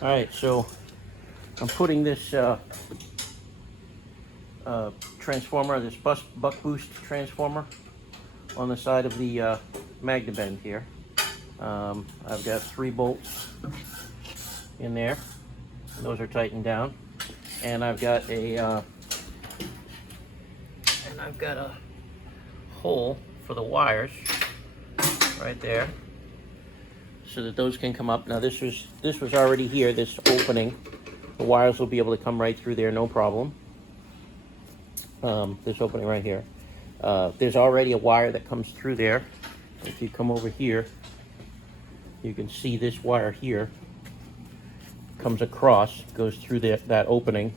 All right, so I'm putting this transformer, this buck boost transformer, on the side of the Magnabend here. I've got 3 bolts in there. Those are tightened down, and I've got a hole for the wires right there, so that those can come up. Now this was already here, this opening. The wires will be able to come right through there, no problem. This opening right here. There's already a wire that comes through there. If you come over here, you can see this wire here comes across, goes through that opening.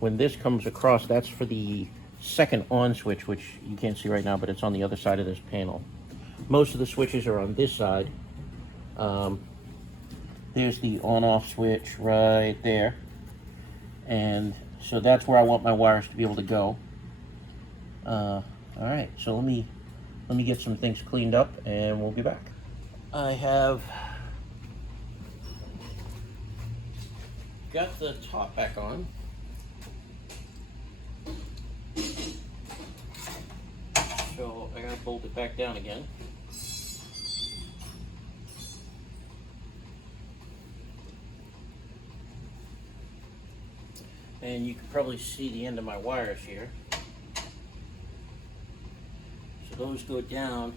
When this comes across, that's for the second on switch, which you can't see right now, but it's on the other side of this panel. Most of the switches are on this side. There's the on-off switch right there, and so that's where I want my wires to be able to go. All right, so let me get some things cleaned up, and we'll be back. I have got the top back on. So I gotta bolt it back down again. And you can probably see the end of my wires here. So those go down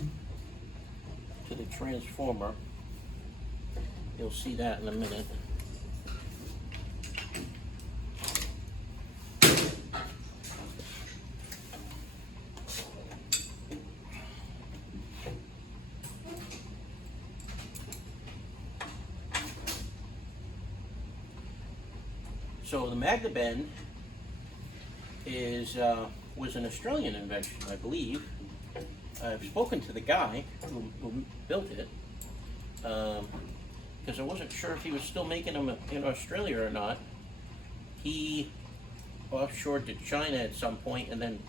to the transformer. You'll see that in a minute. So the Magnabend was an Australian invention, I believe. I've spoken to the guy who built it, because I wasn't sure if he was still making them in Australia or not. He offshored to China at some point and then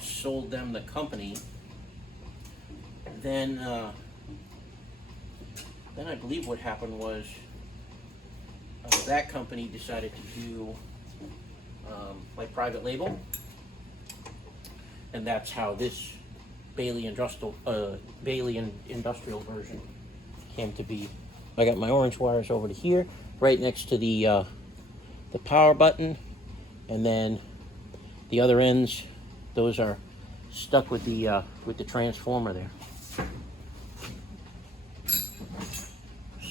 sold them the company. Then I believe what happened was that company decided to do like private label, and that's how this Bailey industrial version came to be. I got my orange wires over to here, right next to the power button, and then the other ends, those are stuck with the transformer there.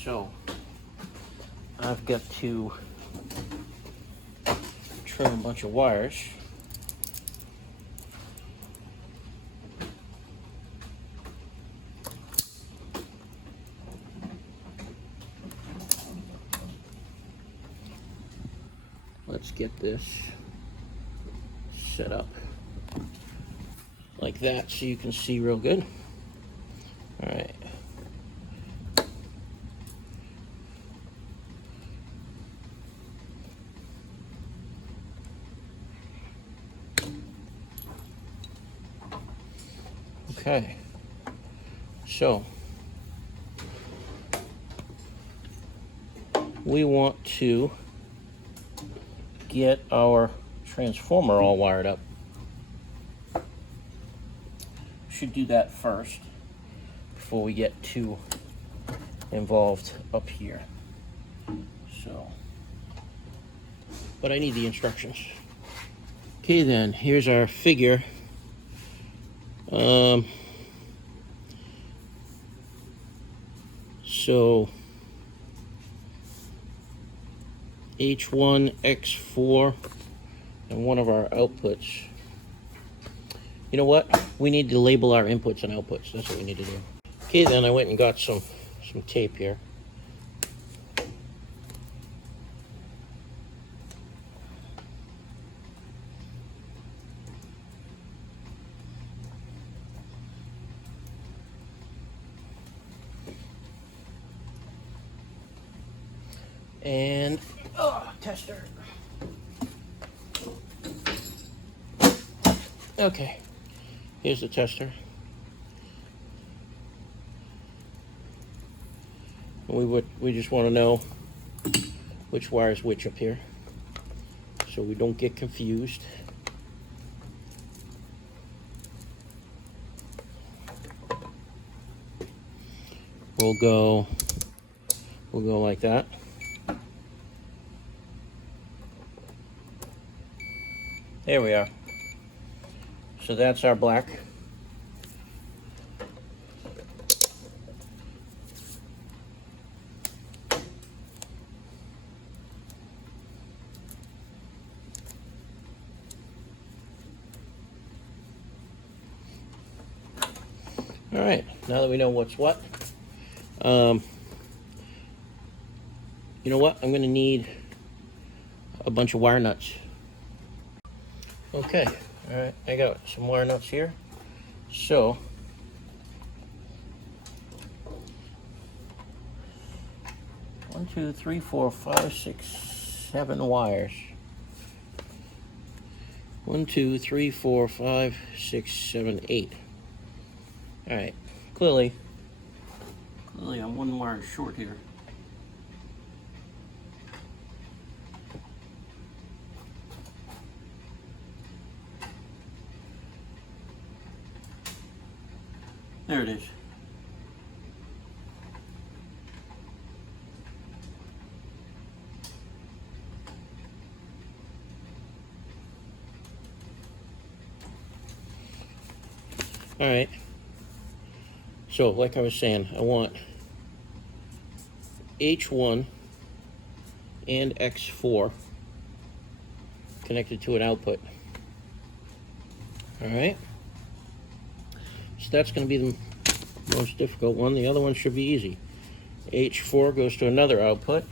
So I've got to trim a bunch of wires. Let's get this set up like that so you can see real good. All right. Okay, so we want to get our transformer all wired up. Should do that first before we get too involved up here. So, but I need the instructions. Okay, then here's our figure. So H1, X4, and one of our outputs. You know what? We need to label our inputs and outputs. That's what we need to do. Okay, then I went and got some tape here. And tester. Okay, here's the tester. We just want to know which wire is which up here, so we don't get confused. We'll go like that. There we are. So that's our black. All right, now that we know what's what, you know what? I'm gonna need a bunch of wire nuts. Okay, all right, I got some wire nuts here. So, one, two, three, 4, 5, 6, 7 wires. 1, 2, 3, 4, 5, 6, 7, 8. All right, clearly I'm one wire short here. There it is. All right. So, like I was saying, I want H1 and X4 connected to an output. All right. So that's going to be the most difficult one. The other one should be easy. H4 goes to another output.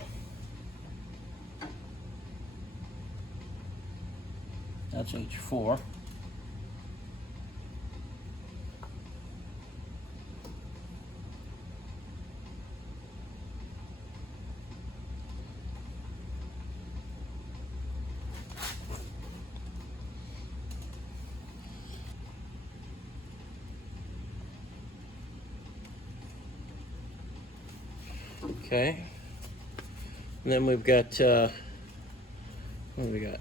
That's H4. Okay. And then we've got, what do we got?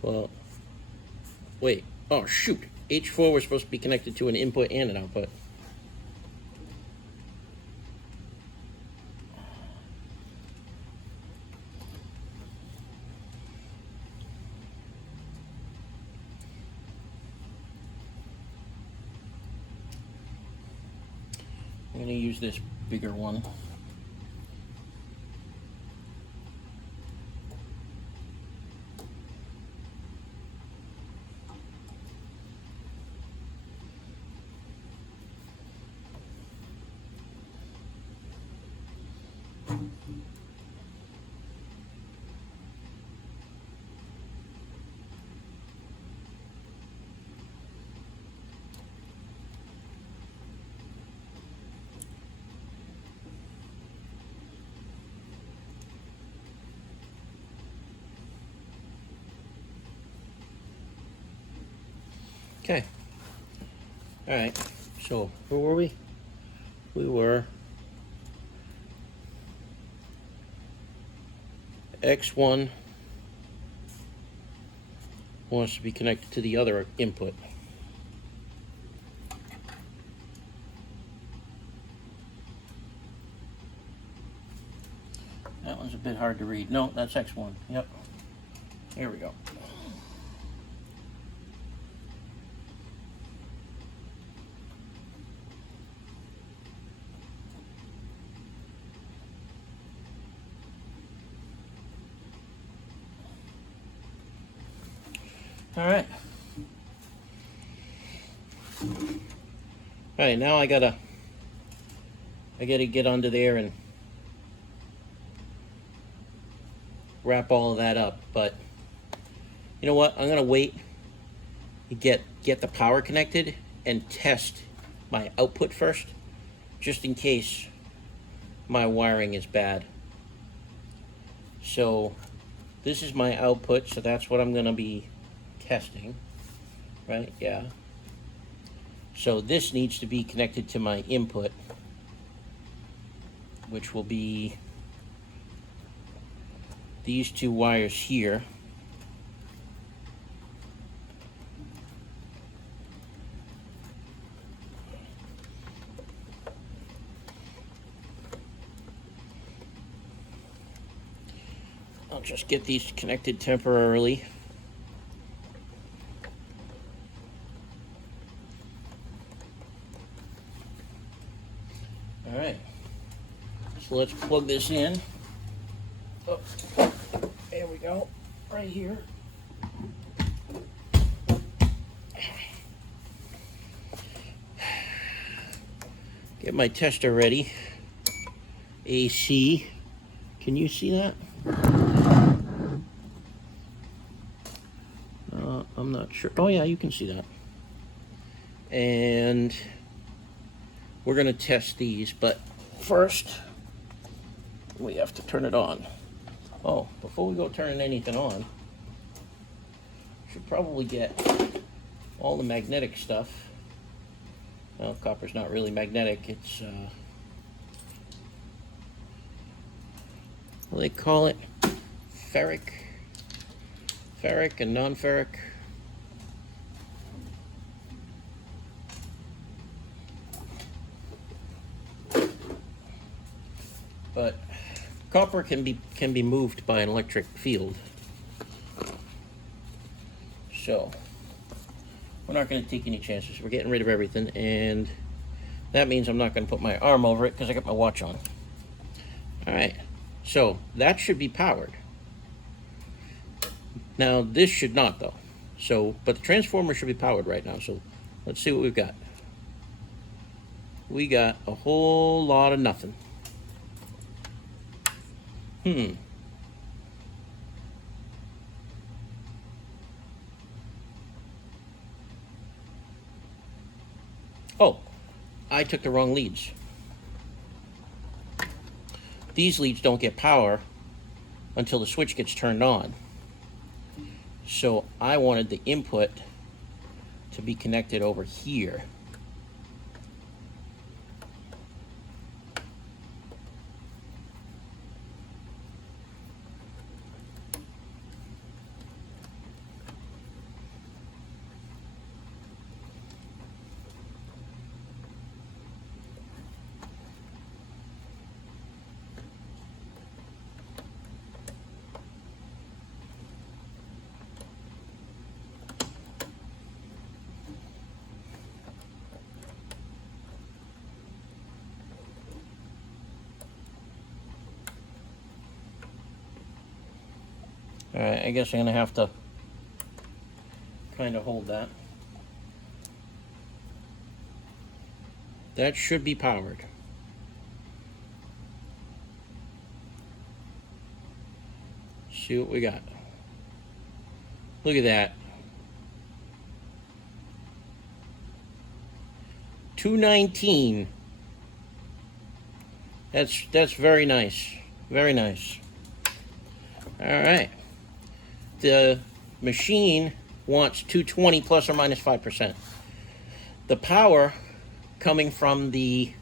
Well, wait. Oh, shoot. H4 was supposed to be connected to an input and an output. I'm going to use this bigger one. Okay. All right. So where were we? We were X1 wants to be connected to the other input. That one's a bit hard to read. No, that's X1. Yep. Here we go. All right. All right, now I gotta get under there and wrap all of that up. But you know what? I'm gonna wait to get the power connected and test my output first, just in case my wiring is bad. So this is my output, so that's what I'm gonna be testing, right? Yeah. So this needs to be connected to my input, which will be these two wires here. I'll just get these connected temporarily. All right, so let's plug this in. Oh, there we go, right here. Get my tester ready. AC. Can you see that? I'm not sure. Oh yeah, you can see that. And we're gonna test these, but first we have to turn it on. Oh, before we go turning anything on, should probably get all the magnetic stuff. Well, copper's not really magnetic. It's what do they call it? Ferric and non-ferric. But copper can be moved by an electric field. So we're not going to take any chances. We're getting rid of everything, and that means I'm not going to put my arm over it because I got my watch on. All right, so that should be powered. Now this should not though. So, but the transformer should be powered right now. So let's see what we've got. We got a whole lot of nothing. Oh, I took the wrong leads. These leads don't get power until the switch gets turned on. So I wanted the input to be connected over here. All right, I guess I'm gonna have to kind of hold that. That should be powered. See what we got. Look at that. 219. That's very nice. Very nice. All right. The machine wants 220 plus or minus 5%. The power coming from the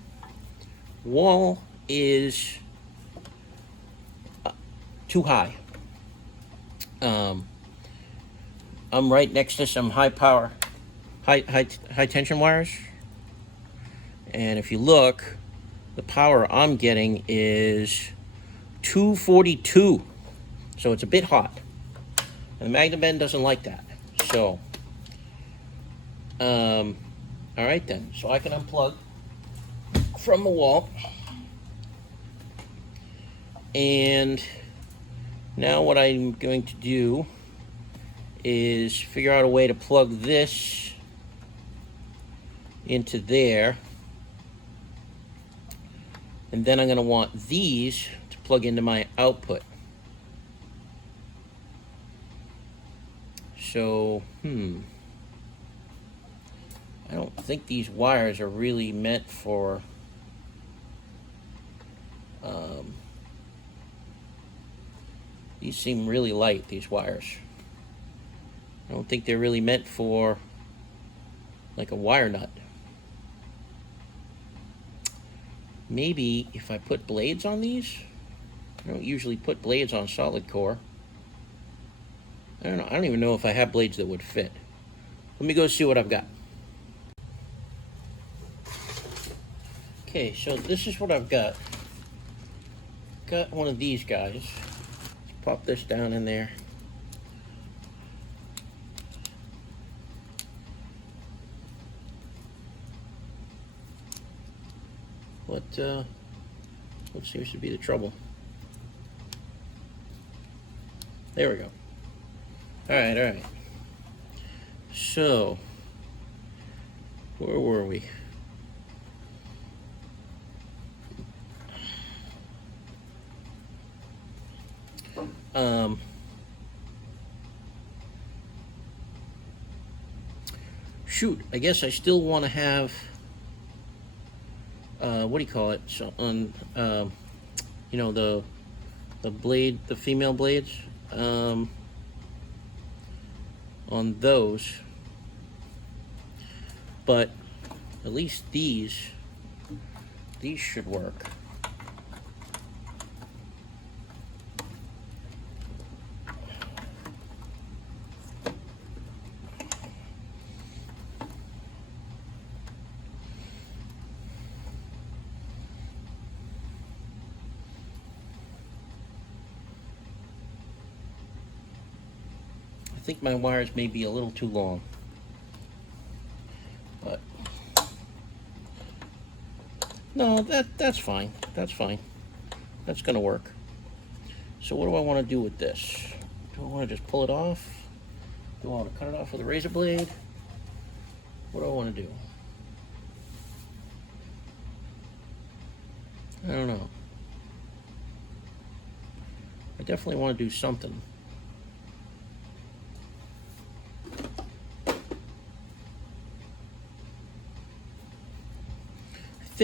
wall is too high. I'm right next to some high tension wires, and if you look, the power I'm getting is 242, so it's a bit hot. And the Magnabend doesn't like that. So, all right then. So I can unplug from the wall. And now what I'm going to do is figure out a way to plug this into there. And then I'm going to want these to plug into my output. So, I don't think these wires are really meant for these seem really light, these wires. I don't think they're really meant for like a wire nut. maybe if I put blades on these, I don't usually put blades on solid core. I don't know. I don't even know if I have blades that would fit. Let me go see what I've got. Okay, so this is what I've got. Got one of these guys. Let's pop this down in there. What seems to be the trouble? There we go. All right. So, where were we? Shoot, I guess I still want to have, what do you call it? So on, you know, the blade, the female blades, on those, but at least these should work. I think my wires may be a little too long, but no, that's fine. That's fine. That's gonna work. So what do I want to do with this? Do I want to just pull it off? Do I want to cut it off with a razor blade? What do I want to do? I don't know. I definitely want to do something. I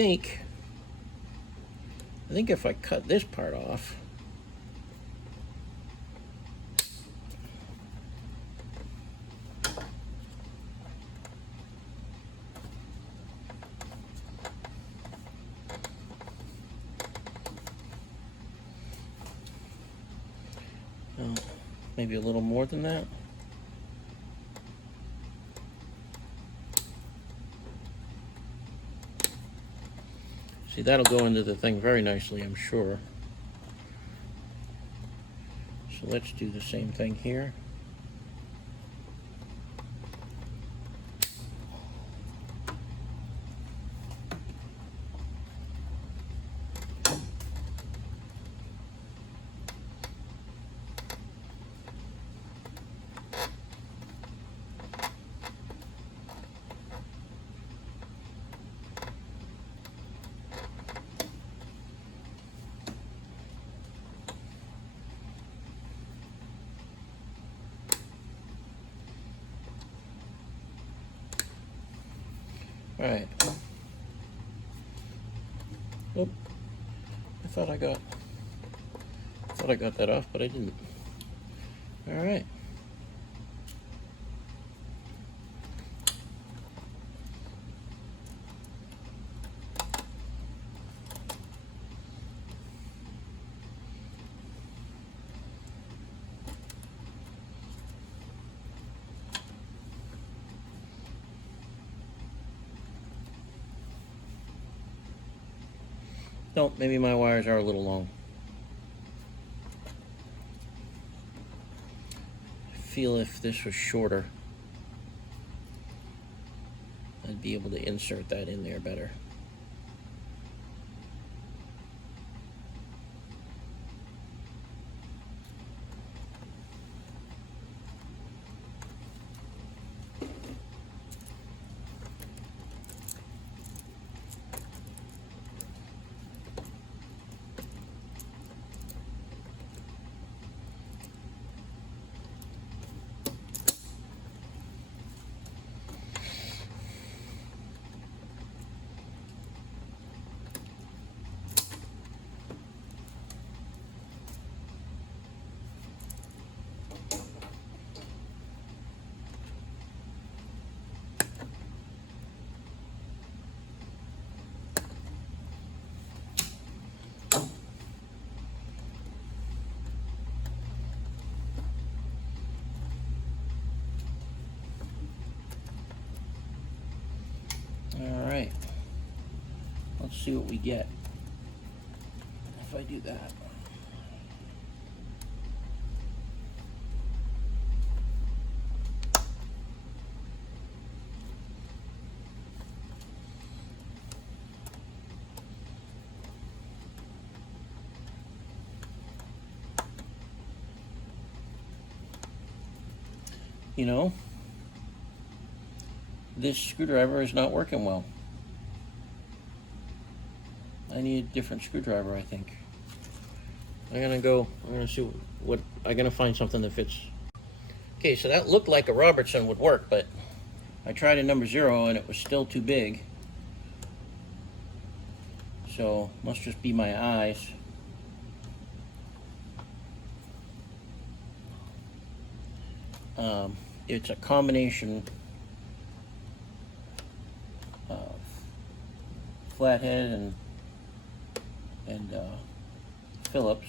think if I cut this part off, maybe a little more than that. See, that'll go into the thing very nicely, I'm sure. So let's do the same thing here. All right. Oh, I thought I got that off, but I didn't. All right. No, maybe my wires are a little long. I feel if this was shorter, I'd be able to insert that in there better. Let's see what we get if I do that. You know, this screwdriver is not working well. I need a different screwdriver, I think. I'm gonna see what, I'm gonna find something that fits. Okay, so that looked like a Robertson would work, but I tried a number 0 and it was still too big. So, must just be my eyes. It's a combination of flathead and Phillips.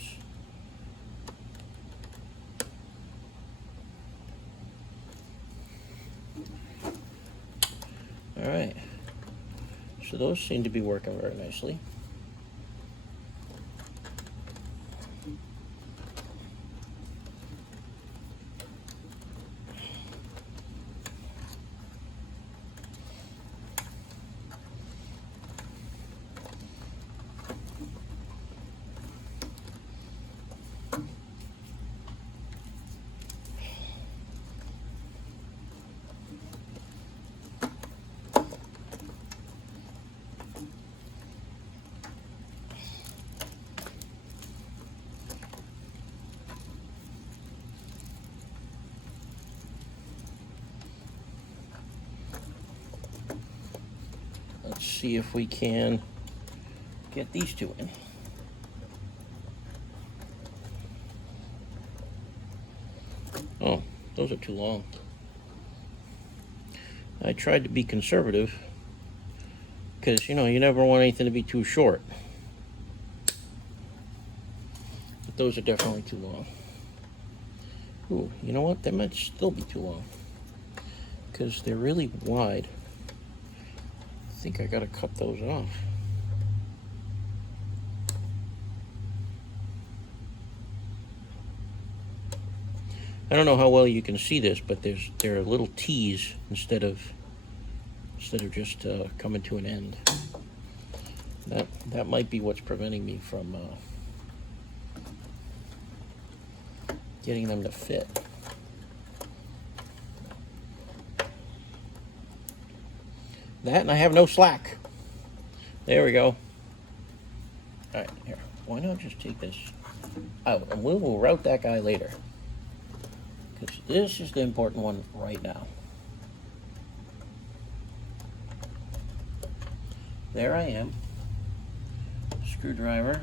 All right, so those seem to be working very nicely. Let's see if we can get these two in. Oh, those are too long. I tried to be conservative because, you know, you never want anything to be too short. But those are definitely too long. Ooh, you know what? They might still be too long because they're really wide. I think I gotta cut those off. I don't know how well you can see this, but there are little T's instead of just coming to an end. That might be what's preventing me from getting them to fit. That, and I have no slack. There we go. All right, here. Why not just take this out, and we will route that guy later. Because this is the important one right now. There I am. Screwdriver.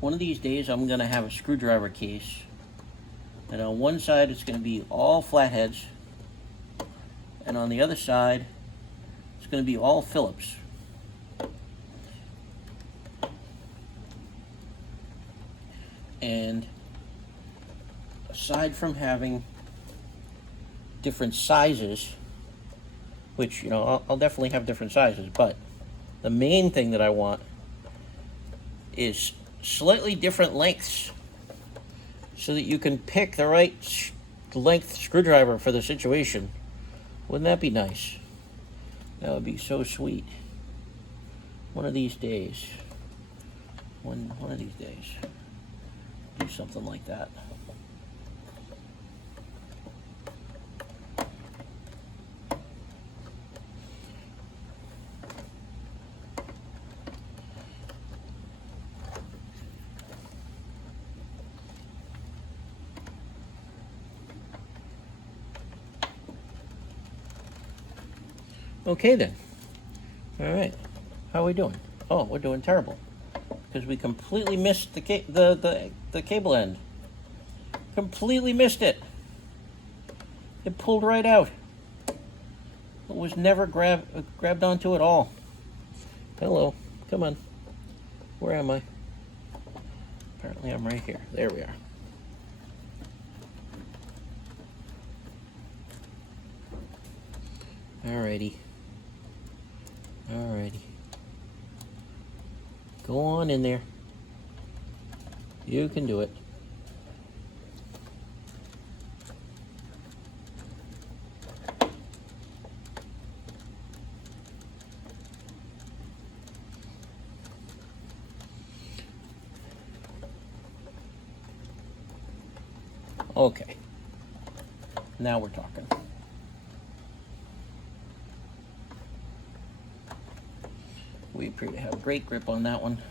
One of these days I'm going to have a screwdriver case, and on one side it's going to be all flatheads, and on the other side it's going to be all Phillips. And aside from having different sizes, which, you know, I'll definitely have different sizes, but the main thing that I want is slightly different lengths so that you can pick the right length screwdriver for the situation. Wouldn't that be nice? That would be so sweet. One of these days. One of these days. Do something like that. Okay then. All right. How are we doing? Oh, we're doing terrible because we completely missed the cable end. Completely missed it. It pulled right out. It was never grabbed onto at all. Hello. Come on. Where am I? Apparently I'm right here. There we are. Alrighty. Alrighty. Go on in there. You can do it. Okay. Now we're talking. We appear to have great grip on that one.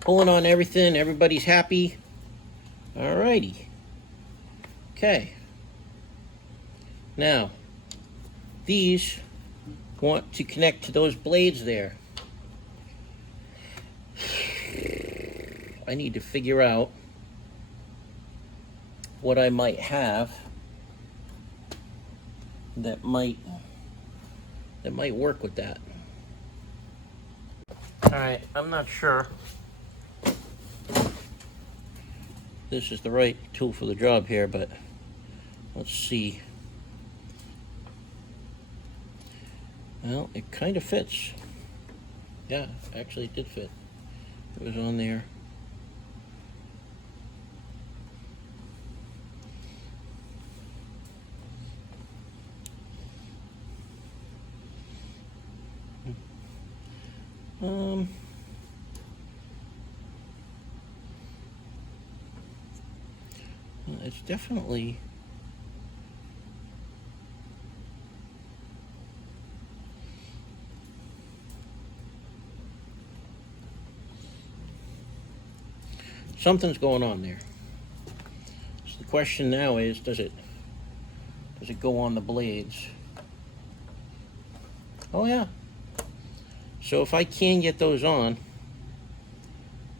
Pulling on everything, everybody's happy. Alrighty. Okay. Now, these want to connect to those blades there. I need to figure out what I might have that might work with that. Alright, I'm not sure this is the right tool for the job here, but let's see. Well, it kind of fits. Yeah, actually it did fit. It was on there. It's definitely something's going on there. So the question now is, does it go on the blades? Oh yeah. So if I can get those on,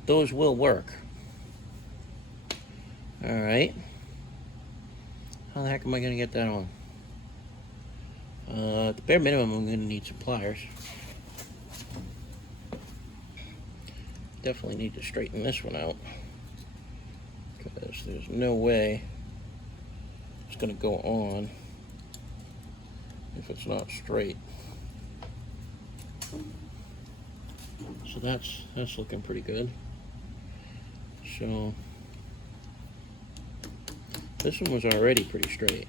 those will work. All right. How the heck am I going to get that on? At the bare minimum, I'm going to need some pliers. Definitely need to straighten this one out, because there's no way it's going to go on if it's not straight. So that's looking pretty good. So this one was already pretty straight.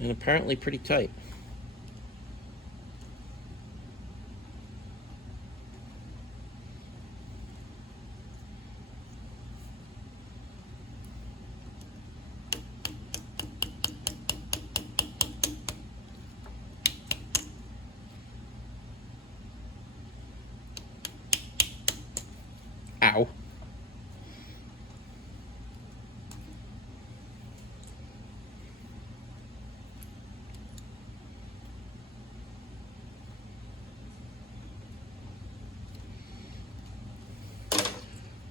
And apparently pretty tight. Ow.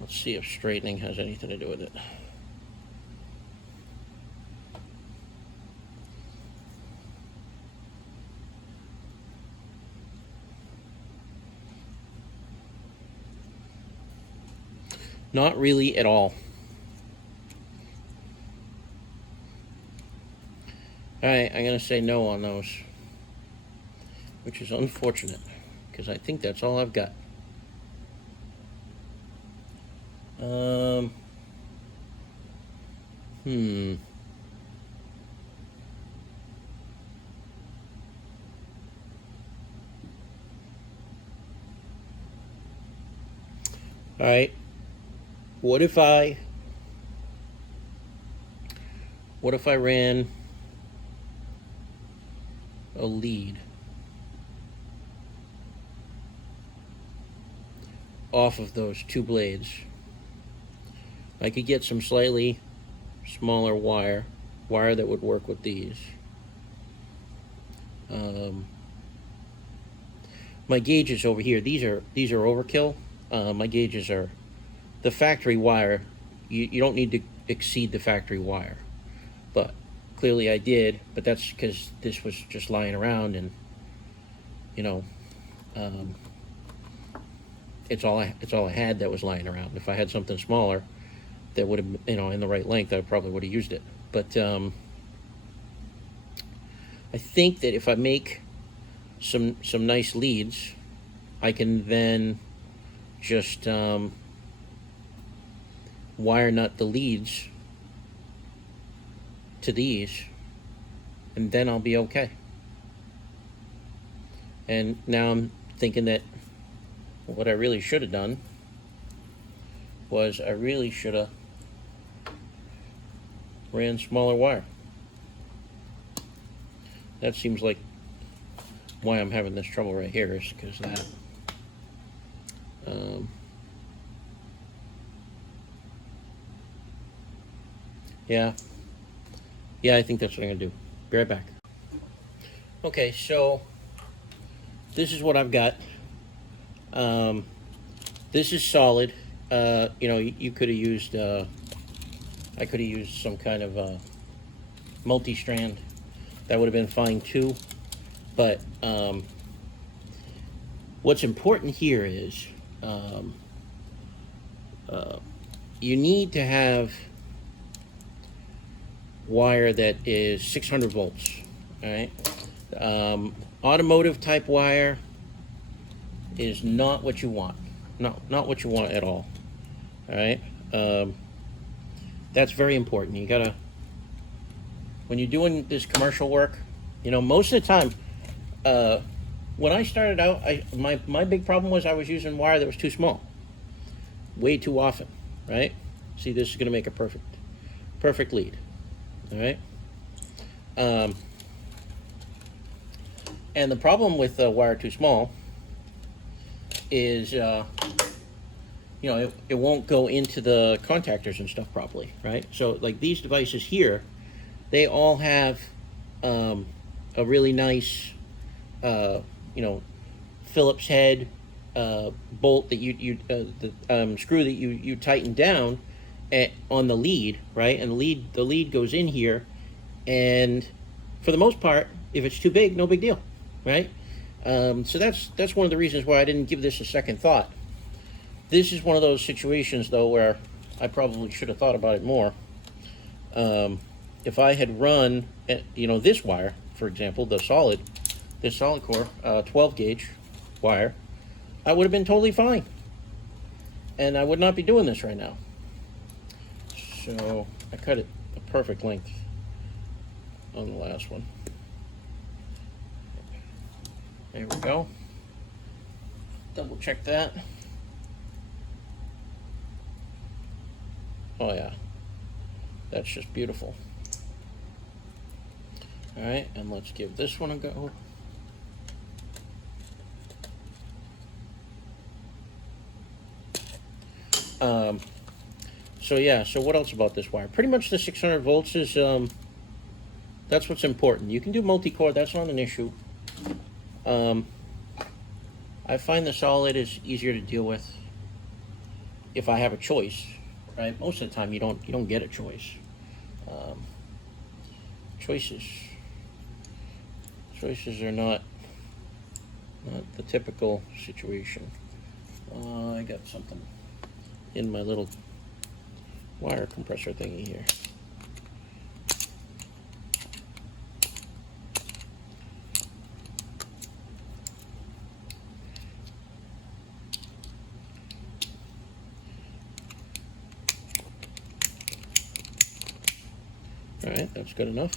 Let's see if straightening has anything to do with it. Not really at all. Alright, I'm going to say no on those, which is unfortunate, because I think that's all I've got. Alright. What if I ran a lead off of those two blades? I could get some slightly smaller wire that would work with these. My gauges over here, these are overkill. My gauges are the factory wire. You don't need to exceed the factory wire. But clearly I did, but that's because this was just lying around, and it's all I had that was lying around. If I had something smaller that would have, in the right length, I probably would have used it. But I think that if I make some nice leads, I can then just wire nut the leads to these, and then I'll be okay. And now I'm thinking that what I really should have done was I really should have ran smaller wire. That seems like why I'm having this trouble right here, is because of that. Yeah, I think that's what I'm gonna do. Be right back. Okay, so this is what I've got. This is solid. You could have used, I could have used some kind of multi-strand. That would have been fine too. But what's important here is you need to have wire that is 600 volts. All right. Automotive type wire is not what you want. Not what you want at all. All right. That's very important. You gotta, when you're doing this commercial work, most of the time, when I started out, my big problem was I was using wire that was too small, way too often. Right. See, this is gonna make a perfect lead. All right. And the problem with wire too small is, it won't go into the contactors and stuff properly, right? So like these devices here, they all have a really nice, Phillips head bolt that the screw that you tighten down on the lead, right? And the lead goes in here, and for the most part, if it's too big, no big deal, right? So that's one of the reasons why I didn't give this a second thought. This is one of those situations, though, where I probably should have thought about it more. If I had run, this wire, for example, this solid core 12 gauge wire, I would have been totally fine, and I would not be doing this right now. So I cut it a perfect length on the last one. There we go. Double check that. Oh yeah, that's just beautiful. All right, and let's give this one a go. So what else about this wire? Pretty much the 600 volts is, that's what's important. You can do multi-core, that's not an issue. I find the solid is easier to deal with if I have a choice, right? Most of the time you don't get a choice. Choices are not the typical situation. I got something in my little wire compressor thingy here. All right, that's good enough.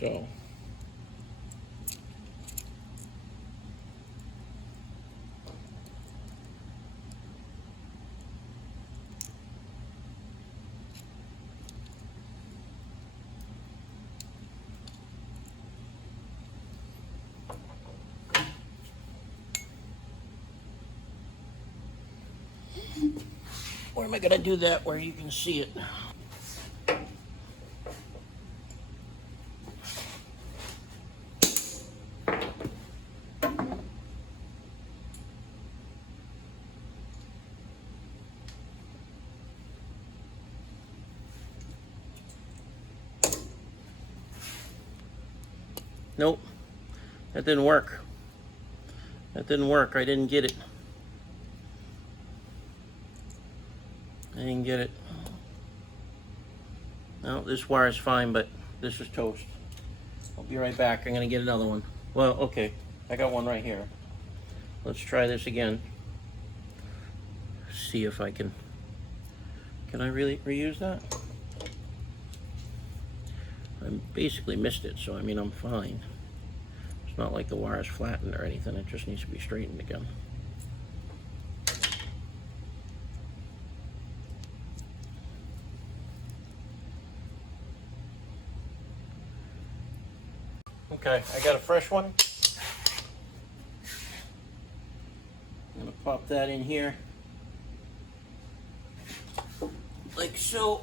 So where am I gonna do that where you can see it? Nope, that didn't work. That didn't work. I didn't get it. I didn't get it. No, this wire is fine, but this is toast. I'll be right back. I'm gonna get another one. Well, okay, I got one right here. Let's try this again. See if I can I really reuse that? I basically missed it, so I mean, I'm fine. It's not like the wire is flattened or anything. It just needs to be straightened again. Okay, I got a fresh one. I'm gonna pop that in here, like so.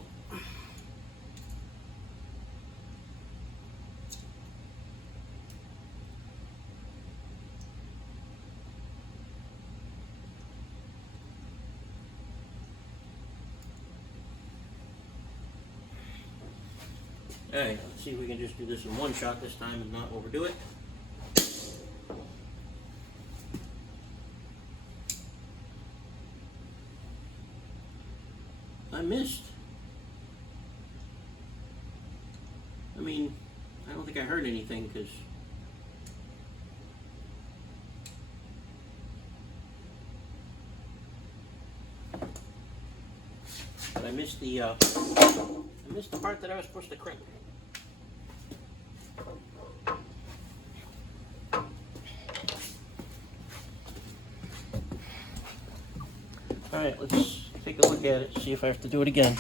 Alright, let's see if we can just do this in one shot this time and not overdo it. I missed. I mean, I don't think I heard anything because I missed the part that I was supposed to crank. Alright, let's take a look at it, see if I have to do it again.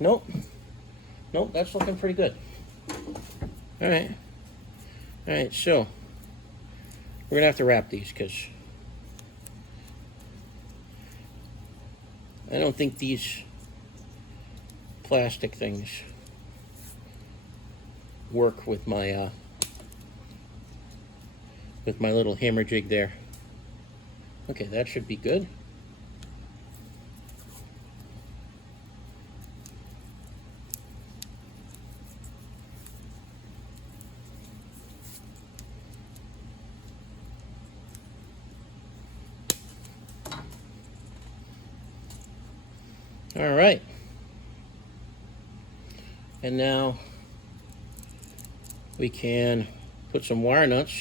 Nope. Nope, that's looking pretty good. Alright. Alright, so we're gonna have to wrap these because I don't think these plastic things work with my little hammer jig there. Okay, that should be good. All right. And now we can put some wire nuts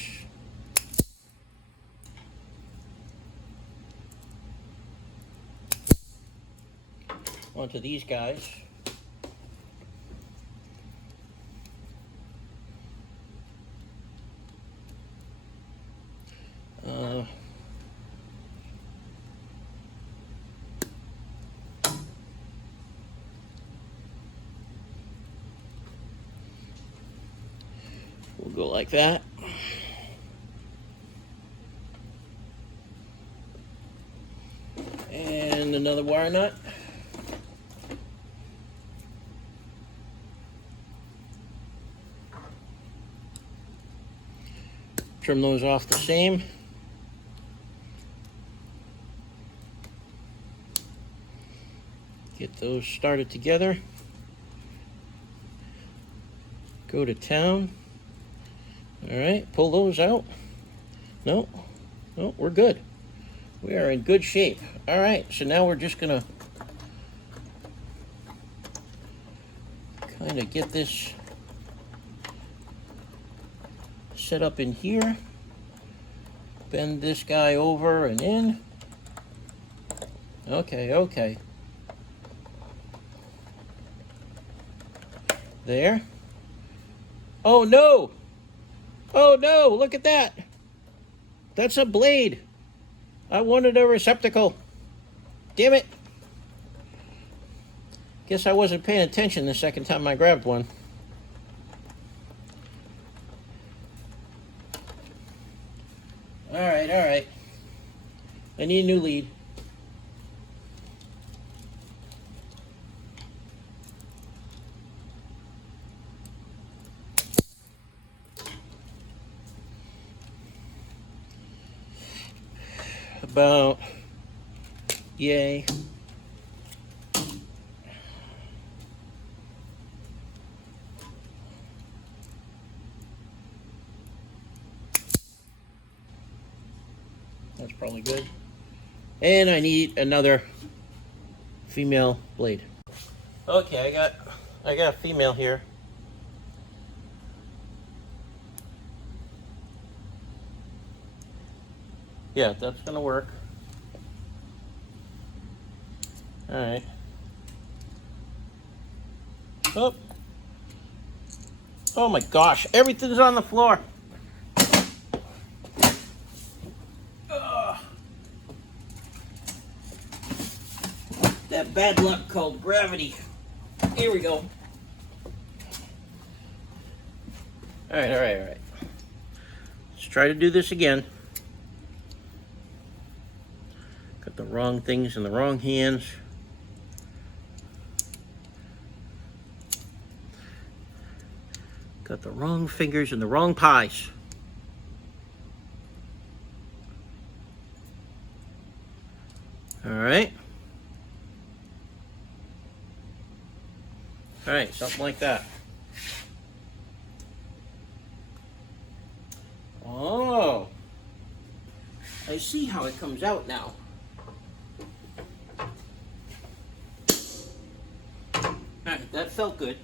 onto these guys. We'll go like that. And another wire nut. Trim those off the same. Get those started together. Go to town. All right, pull those out. No, no, we're good. We are in good shape. All right, so now we're just gonna kind of get this set up in here. Bend this guy over and in. Okay, okay. There. Oh no! Oh no, look at that! That's a blade. I wanted a receptacle. Damn it. Guess I wasn't paying attention the second time I grabbed one. Alright, alright. I need a new lead. About yay. That's probably good. And I need another female blade. Okay, I got a female here. Yeah, that's gonna work. All right. Oh. Oh my gosh, everything's on the floor. Ugh. That bad luck called gravity. Here we go. All right. Let's try to do this again. Got the wrong things in the wrong hands. Got the wrong fingers in the wrong pies. All right. All right, something like that. Oh, I see how it comes out now. All right, that felt good.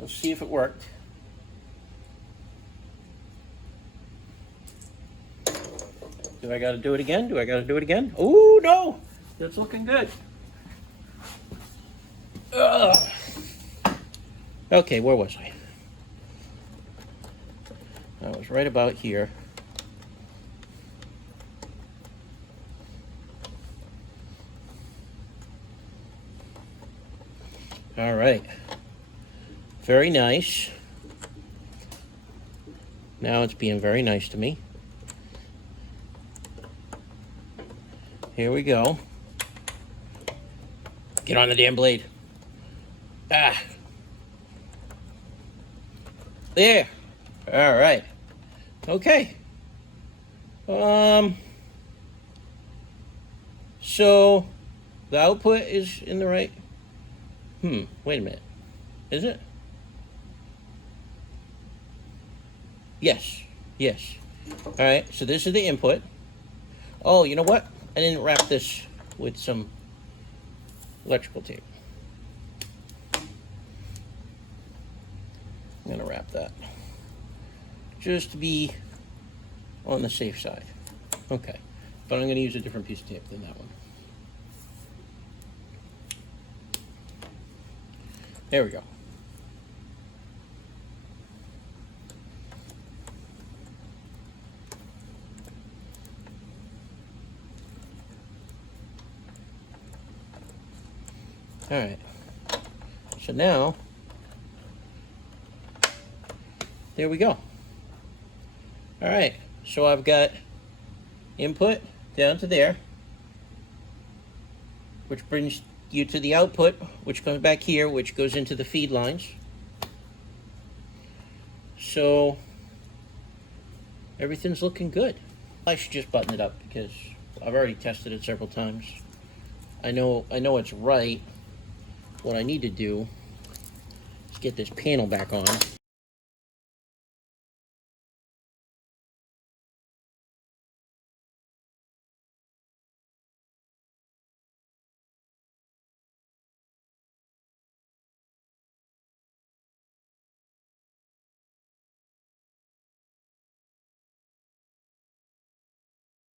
Let's see if it worked. Do I got to do it again? Oh, no. That's looking good. Ugh. Okay, where was I? I was right about here. All right. Very nice. Now it's being very nice to me. Here we go. Get on the damn blade. Ah. There. All right. Okay. So the output is in the right. Wait a minute. Is it? Yes. All right, so this is the input. Oh, you know what? I didn't wrap this with some electrical tape. I'm gonna wrap that just to be on the safe side. Okay, but I'm gonna use a different piece of tape than that one. There we go. All right, so now, there we go. All right, so I've got input down to there, which brings you to the output, which comes back here, which goes into the feed lines. So everything's looking good. I should just button it up because I've already tested it several times. I know it's right. What I need to do is get this panel back on.